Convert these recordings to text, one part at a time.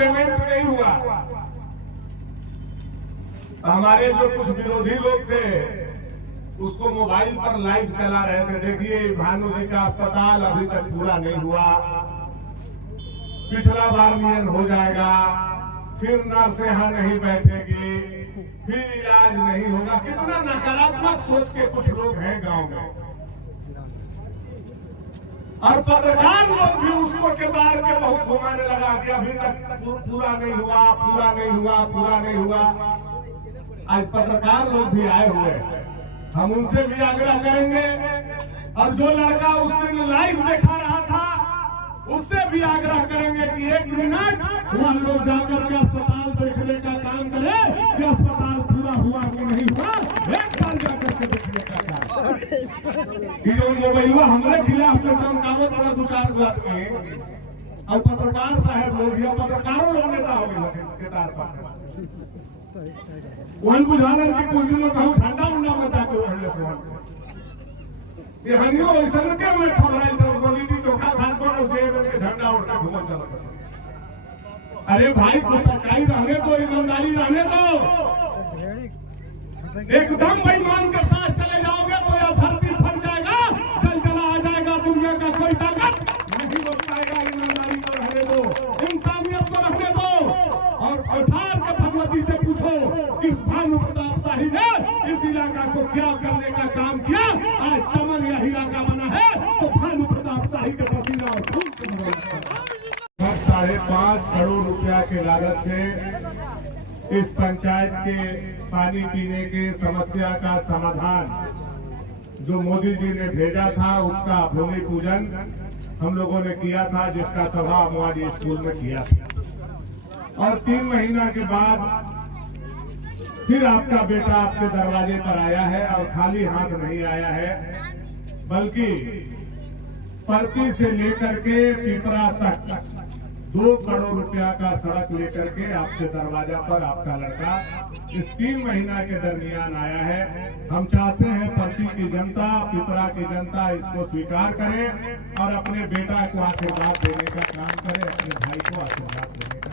Payment नहीं हुआ। हमारे जो कुछ विरोधी लोग थे उसको मोबाइल पर लाइव चला रहे थे, देखिए भानु जी का अस्पताल अभी तक पूरा नहीं हुआ, पिछला बार नियन हो जाएगा, फिर नर्स यहाँ नहीं बैठेगी, फिर इलाज नहीं होगा। कितना नकारात्मक सोच के कुछ लोग हैं गांव में। और पत्रकार लोग भी उसको केदार के बहुत घुमाने लगा कि अभी तक पूरा नहीं हुआ, पूरा नहीं हुआ, पूरा नहीं हुआ। आज पत्रकार लोग भी आए हुए हैं, हम उनसे भी आग्रह करेंगे, और जो लड़का उस दिन लाइव देखा रहा था उससे भी आग्रह करेंगे कि 1 मिनट वह लोग जाकर के अस्पताल देखने का काम करें कि अस्पताल पूरा हुआ कि नहीं हुआ, एक बार जाकर के देखने का काम। कि जो मोबाइलवा हमारे खिलाफ में चमकावत पड़ा 2-4 बात में, और पत्रकार साहब लोग या पत्रकारों लोग नेता हो गए केदार पर वन बुझाने की कुछ दिन में कहूँ ठंडा उंडा मचा के ये हनियो ऐसा के मैं खबराई चल क्वालिटी चोखा खान पर जेब में झंडा उड़ के घूम चल। अरे भाई कुछ सच्चाई रहने दो, ईमानदारी रहने दो। एकदम बेईमान के साथ चले जाओगे तो यह धरती फट जाएगा, चला आ जाएगा, दुनिया का कोई ताकत नहीं रोक पाएगा। ईमानदारी को रहने दो, इंसानियत को रहने दो, और ठार के भगवती से पूछो इस भानु प्रताप शाही ने इस इलाका को क्या करने का काम किया। आज चमन यह इलाका बना है तो भानु प्रताप शाही के पसीना और खून के लगभग 5.5 करोड़ रुपया के लागत से इस पंचायत के पानी पीने के समस्या का समाधान जो मोदी जी ने भेजा था उसका भूमि पूजन हम लोगों ने किया था, जिसका सभा अमवाड़ी स्कूल में किया था। और 3 महीना के बाद फिर आपका बेटा आपके दरवाजे पर आया है, और खाली हाथ नहीं आया है, बल्कि परती से लेकर के पिपरा तक 2 करोड़ रुपया का सड़क लेकर के आपके दरवाजा पर आपका लड़का इस 3 महीना के दरमियान आया है। हम चाहते हैं परती की जनता, पिपरा की जनता इसको स्वीकार करे और अपने बेटा को आशीर्वाद देने का काम करे, अपने भाई को आशीर्वाद देने का।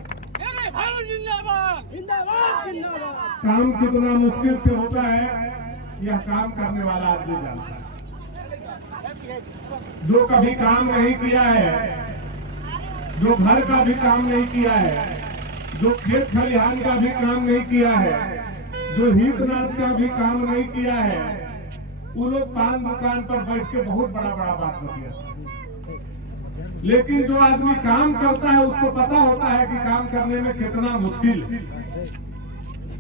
काम कितना मुश्किल से होता है यह काम करने वाला आदमी जानता है। जो कभी काम नहीं किया है, जो घर का भी काम नहीं किया है, जो खेत खलिहान का भी काम नहीं किया है, जो हितनाथ का भी काम नहीं किया है, वो लोग पान दुकान पर बैठ के बहुत बड़ा बात बतिया। लेकिन जो आदमी काम करता है उसको पता होता है कि काम करने में कितना मुश्किल है।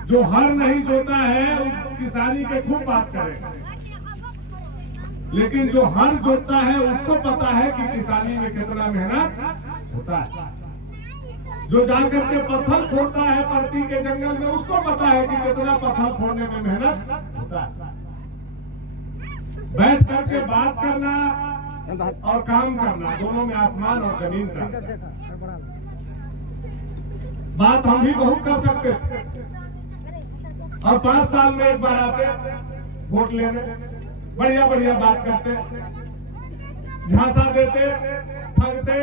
जो हर नहीं जोता है वो किसानी के खूब बात करेगा, लेकिन जो हर जोतता है उसको पता है कि किसानी में कितना मेहनत होता है। जो जाकर के पत्थर फोड़ता है परती के जंगल में उसको पता है कि कितना पत्थर फोड़ने में मेहनत होता है। बैठ करके बात करना और काम करना, दोनों में आसमान और जमीन का बात हम भी बहुत कर सकते थे, और 5 साल में एक बार आते वोट लेने, बढ़िया बात करते, झांसा देते, ठगते,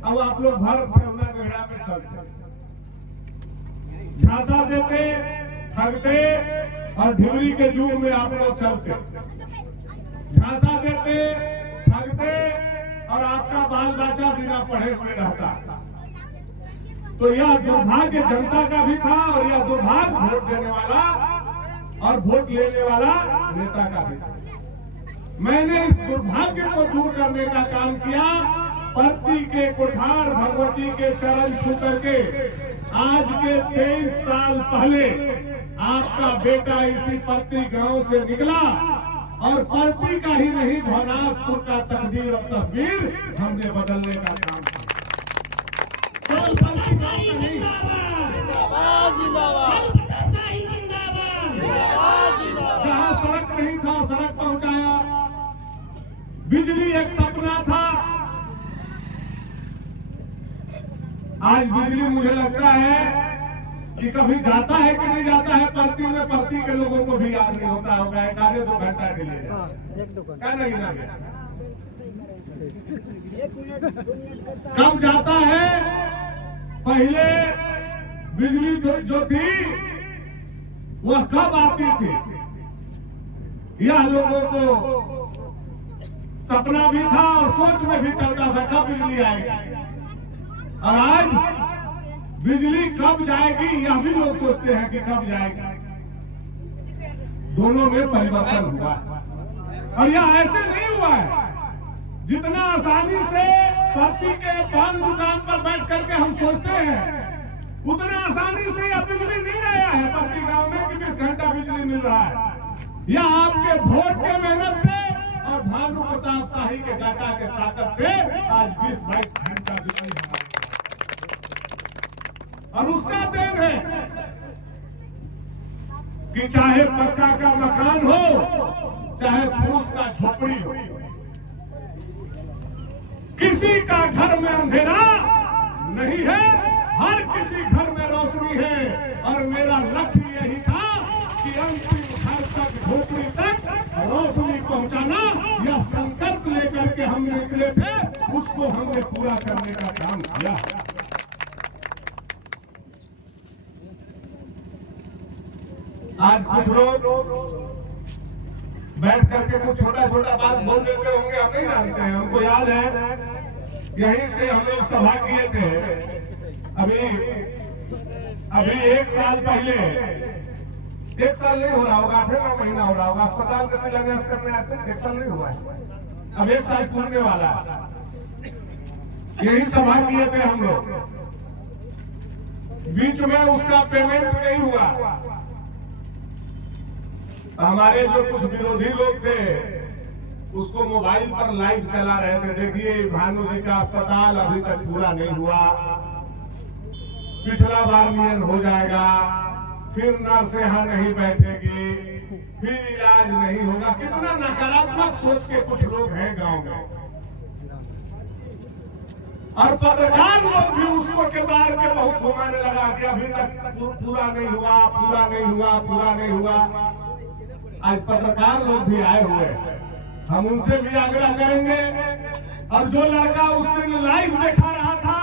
अब आप लोग भर ठेवना गहरा में चलते, झांसा देते, ठगते, और ढिबरी के युग में आप लोग चलते, झांसा देते, ठगते, और आपका बाल बच्चा बिना पढ़े हुए रहता। तो यह दुर्भाग्य जनता का भी था, और यह दुर्भाग्य वोट देने वाला और वोट लेने वाला नेता का भी था। मैंने इस दुर्भाग्य को दूर करने का काम किया। परती के कोठार भगवती के चरण छू करके आज के 23 साल पहले आपका बेटा इसी परती गांव से निकला, और परती का ही नहीं भवनाथपुर का तकदीर और तस्वीर हमने बदलने का काम किया। केवल परती गांव का नहीं, जहां सड़क नहीं था सड़क पहुंचाया, बिजली एक सपना था, आज बिजली मुझे लगता है कि कभी जाता है कि नहीं जाता है परती में, परती के लोगों को भी याद नहीं होता होगा, 1-2 घंटा के लिए क्या नहीं ना कब जाता है पहले बिजली जो थी वह कब आती थी, यह लोगों को सपना भी था और सोच में भी चलता था कब बिजली आएगी। और आज बिजली कब जाएगी यह भी लोग सोचते हैं कि कब जाएगी। दोनों में परिवर्तन हुआ है और यह ऐसे नहीं हुआ है जितना आसानी से पति के पान दुकान पर बैठ करके हम सोचते हैं, उतना आसानी से यह बिजली नहीं आया है पति गांव में कि 20 घंटा बिजली मिल रहा है। यह आपके वोट के मेहनत से और भानु प्रताप शाही के डाटा के ताकत से आज 20-22 घंटा बिजली हमारे और उसका देन है कि चाहे पक्का का मकान हो चाहे फूस का झोपड़ी हो, किसी का घर में अंधेरा नहीं है, हर किसी घर में रोशनी है। और मेरा लक्ष्य यही था कि अंतिम घर तक झोपड़ी तक रोशनी पहुंचाना, यह संकल्प लेकर के हम निकले थे, उसको हमने पूरा करने का काम किया। आज कुछ लोग बैठ करके कुछ छोटा छोटा बात बोल देते होंगे, हम नहीं जानते हैं। हमको याद है यहीं से हम लोग सभा किए थे अभी 1 साल पहले, 1 साल नहीं हो रहा होगा, 8वां महीना हो रहा होगा, अस्पताल का शिलान्यास करने आते हैं। 1 साल नहीं हुआ है, अब 1 साल पूरने वाला। यही सभा किए थे हम लोग, बीच में उसका पेमेंट नहीं हुआ। हमारे जो कुछ विरोधी लोग थे उसको मोबाइल पर लाइव चला रहे थे, देखिए भानु जी का अस्पताल अभी तक पूरा नहीं हुआ, पिछला बार नियन हो जाएगा, फिर नर्स यहाँ नहीं बैठेगी, फिर इलाज नहीं होगा। कितना नकारात्मक सोच के कुछ लोग हैं गांव में। और पत्रकार लोग भी उसको केदार के बहुत घुमाने लगा कि अभी तक पूरा नहीं हुआ, पूरा नहीं हुआ, पूरा नहीं हुआ। आज पत्रकार लोग भी आए हुए हैं, हम उनसे भी आग्रह करेंगे और जो लड़का उस दिन लाइव दिखा रहा था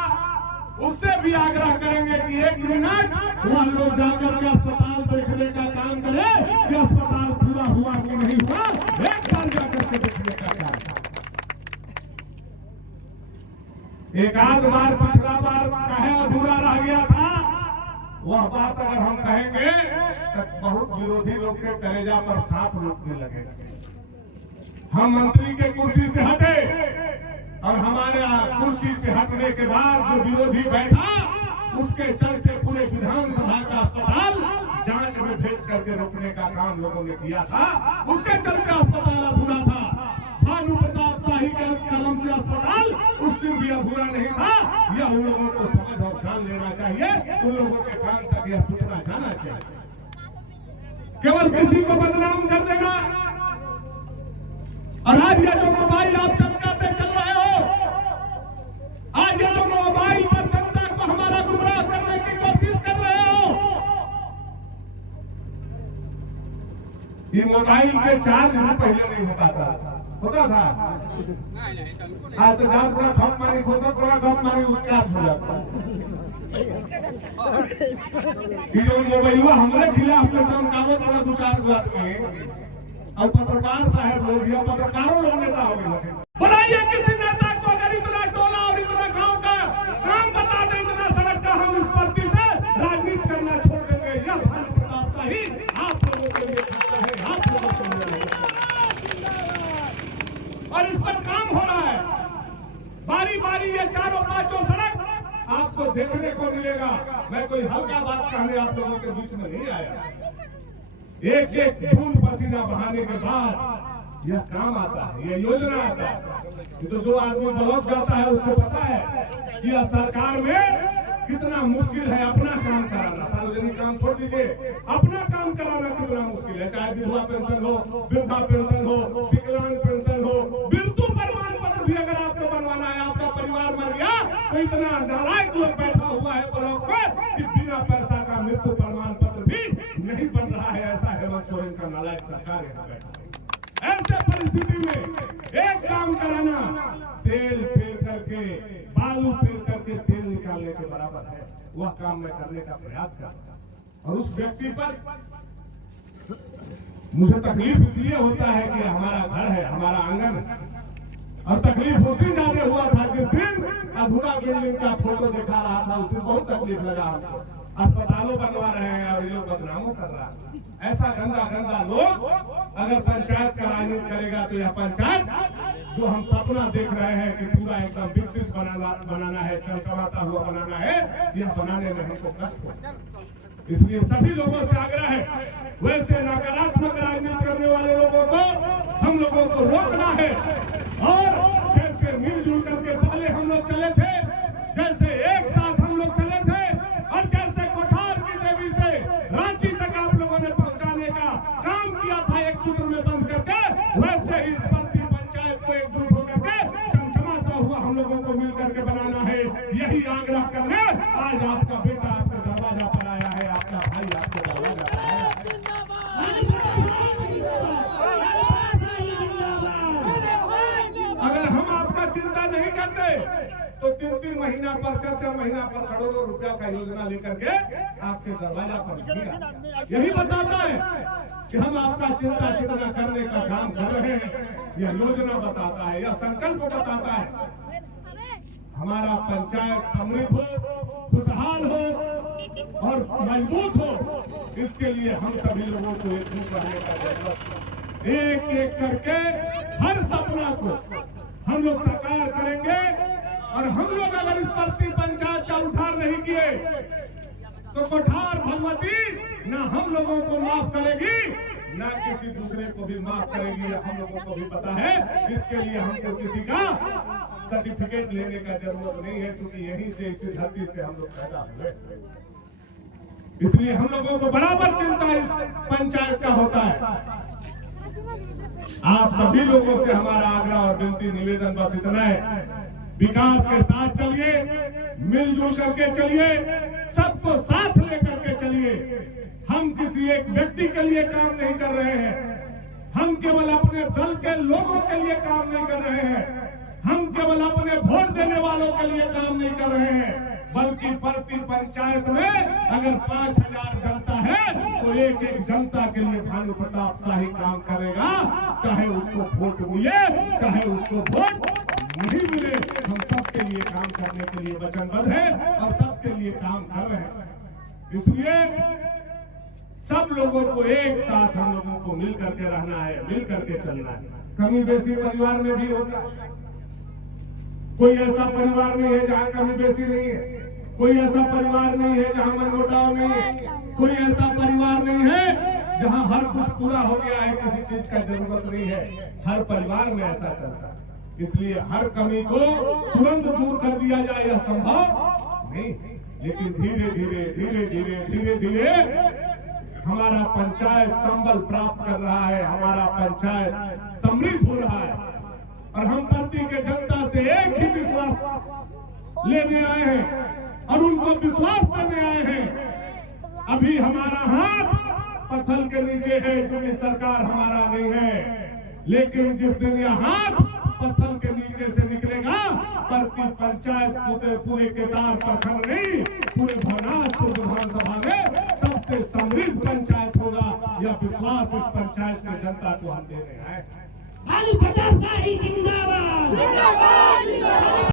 उससे भी आग्रह करेंगे कि 1 मिनट वह लोग जाकर के अस्पताल देखने का काम करे कि अस्पताल पूरा हुआ कि नहीं हुआ, एक बार जाकर के देखने का काम। एक आध बार पिछला बार कहे अधूरा रह गया था, वह बात अगर हम कहेंगे तो बहुत विरोधी लोग के कलेजा पर सांप लूटने लगेगा। हम मंत्री के कुर्सी से हटे और हमारे कुर्सी से हटने के बाद जो विरोधी बैठा उसके चलते पूरे विधानसभा का अस्पताल जांच में भेज करके रोकने का काम लोगों ने किया था। उसके चलते अस्पताल अधूरा था। भानु प्रताप शाही के कलम से अस्पताल उस दिन भी अधूरा नहीं था। यह उन लोगों को समझ और जान लेना चाहिए, उन लोगों के कान तक यह सूचना जाना चाहिए। केवल किसी को बदनाम कर देना। और आज ये जो मोबाइल आप चमकाते चल रहे हो, आज ये जो मोबाइल पर जनता को हमारा गुमराह करने की कोशिश कर रहे हो, ये मोबाइल के चार्ज भी पहले नहीं होता था, होता था। आज तो जहां पूरा खप मारी खोसा पूरा खप मारी चार्ज हो जाता। ये जो मोबाइल हुआ हमारे खिलाफ में चमकावत पूरा 2-4 आदमी और पत्रकार साहब लोग या पत्रकारों लोग नेता हो गए। बनाइए किसी नेता को अगर इतना टोला और इतना गांव का नाम बता दे, इतना सड़क का, हम इस पत्ती से राजनीति करना छोड़ देंगे। यह भानु प्रताप शाही आप लोगों के लिए है, आप लोगों के लिए और इस पर काम हो रहा है। बारी बारी ये 4-5 सड़क आपको देखने को मिलेगा। मैं कोई हल्का बात कहने आप लोगों के बीच में नहीं आया। एक एक बूंद पसीना बहाने के बाद यह काम आता है, यह योजना आता है। तो जो आदमी ब्लॉक जाता है उसको पता है कि यह सरकार में कितना मुश्किल है अपना काम कराना। सार्वजनिक काम छोड़ दीजिए, अपना काम कराना कितना मुश्किल है। चाहे विधवा पेंशन हो, वृद्धा पेंशन हो, विकलांग पेंशन हो, मृत्यु प्रमाण पत्र भी अगर आपको बनवाना है, आपका परिवार मर गया तो इतना नालायक लोग बैठा हुआ है ब्लॉक में कि बिना पैसा का मृत्यु प्रमाण पत्र भी नहीं बन रहा है। ऐसा हेमंत सोरेन का नालायक सरकार यहाँ बैठा। ऐसे परिस्थिति में एक काम कराना, तेल फेर करके, बालू फेर करके तेल निकालने करने के बराबर है, वह काम मैं करने का प्रयास करता। और उस व्यक्ति पर मुझे तकलीफ इसलिए होता है कि हमारा घर है, हमारा आंगन है, और तकलीफ उस दिन ज्यादा हुआ था जिस दिन अधूरा बिल्डिंग का फोटो दिखा रहा था, उस दिन बहुत तकलीफ लगा हमको। अस्पतालों बनवा रहे हैं और ये लोग बदनामों कर रहा है। ऐसा गंदा गंदा लोग अगर पंचायत का राजनीति करेगा तो यह पंचायत जो हम सपना देख रहे हैं कि पूरा एकदम विकसित बनाना है, चमचमाता हुआ बनाना है, यह बनाने में हमको कष्ट होता है। इसलिए सभी लोगों से आग्रह है, वैसे नकारात्मक राजनीति करने वाले लोगों को हम लोगों को रोकना है। और जैसे मिलजुल करके पहले हम लोग चले थे, जैसे एक साथ हम लोग चले थे, और जैसे कोठार की देवी से रांची तक आप लोगों ने पहुंचाने का काम किया था एक सूत्र में बंद करके, वैसे ही इस प्रति पंचायत को एकजुट होकर के चमचमाता हुआ हम लोगों को मिल करके बनाना है। यही आग्रह करने आज आपका बेटा आपके दरवाजा पर आया है, आपका भाई आपके दरवाजा पर आया है। अगर हम आपका चिंता नहीं करते तो 3-3 महीना पर 4-4 महीना पर करोड़ों रुपया का योजना लेकर के आपके दरवाजा पर यही बताता है कि हम आपका चिंता कितना करने का काम कर रहे हैं। यह योजना बताता है, यह संकल्प बताता है। हमारा पंचायत समृद्ध हो, खुशहाल हो और मजबूत हो, इसके लिए हम सभी लोगों को एकजुट रहने का जरूरत है। एक एक करके हर सपना को हम लोग साकार करेंगे। और हम लोग अगर इस प्रति पंचायत का उद्धार नहीं किए तो कोठार भगवती ना हम लोगों को माफ करेगी, ना किसी दूसरे को भी माफ करेगी। हम लोगों को भी पता है, इसके लिए हमको किसी का सर्टिफिकेट लेने का जरूरत नहीं है, क्योंकि यहीं से इसी धरती से हम लोग पैदा हुए। इसलिए हम लोगों को बराबर चिंता इस पंचायत का होता है। आप सभी लोगों से हमारा आग्रह और विनती निवेदन बस इतना है, विकास के साथ चलिए, मिलजुल करके चलिए, सबको साथ लेकर के चलिए। हम किसी एक व्यक्ति के लिए काम नहीं कर रहे हैं, हम केवल अपने दल के लोगों के लिए काम नहीं कर रहे हैं, हम केवल अपने वोट देने वालों के लिए काम नहीं कर रहे हैं, बल्कि प्रति पंचायत में अगर 5000 जनता है तो एक एक जनता के लिए भानु प्रताप शाही काम करेगा। चाहे उसको वोट मिले, चाहे उसको वोट नहीं मिले, हम सबके लिए काम करने के लिए वचनबद्ध है और सबके लिए काम कर रहे हैं। इसलिए सब लोगों को एक साथ हम लोगों को मिल करके रहना है, मिल करके चलना है। कमी बेसी परिवार में भी होता है, कोई ऐसा परिवार नहीं है जहाँ कमी बेसी नहीं है, कोई ऐसा परिवार नहीं है जहाँ मनमुटाव नहीं है, कोई ऐसा परिवार नहीं है जहाँ हर कुछ पूरा हो गया है, किसी चीज का जरूरत नहीं है। हर परिवार में ऐसा चलता है। इसलिए हर कमी को तुरंत दूर कर दिया जाए यह संभव नहीं, लेकिन धीरे धीरे धीरे धीरे धीरे धीरे हमारा पंचायत संबल प्राप्त कर रहा है, हमारा पंचायत समृद्ध हो रहा है। और हम प्रति के जनता से एक ही विश्वास लेने आए हैं और उनको विश्वास देने आए हैं। अभी हमारा हाथ पत्थर के नीचे है क्योंकि सरकार हमारा नहीं है, लेकिन जिस दिन यह हाथ पत्थर के नीचे से निकलेगा, प्रति पंचायत पूरे केदार प्रखंड नहीं, पूरे भरनाथपुर विधानसभा में सबसे समृद्ध पंचायत होगा। यह विश्वास इस पंचायत की जनता को हम दे रहे हैं।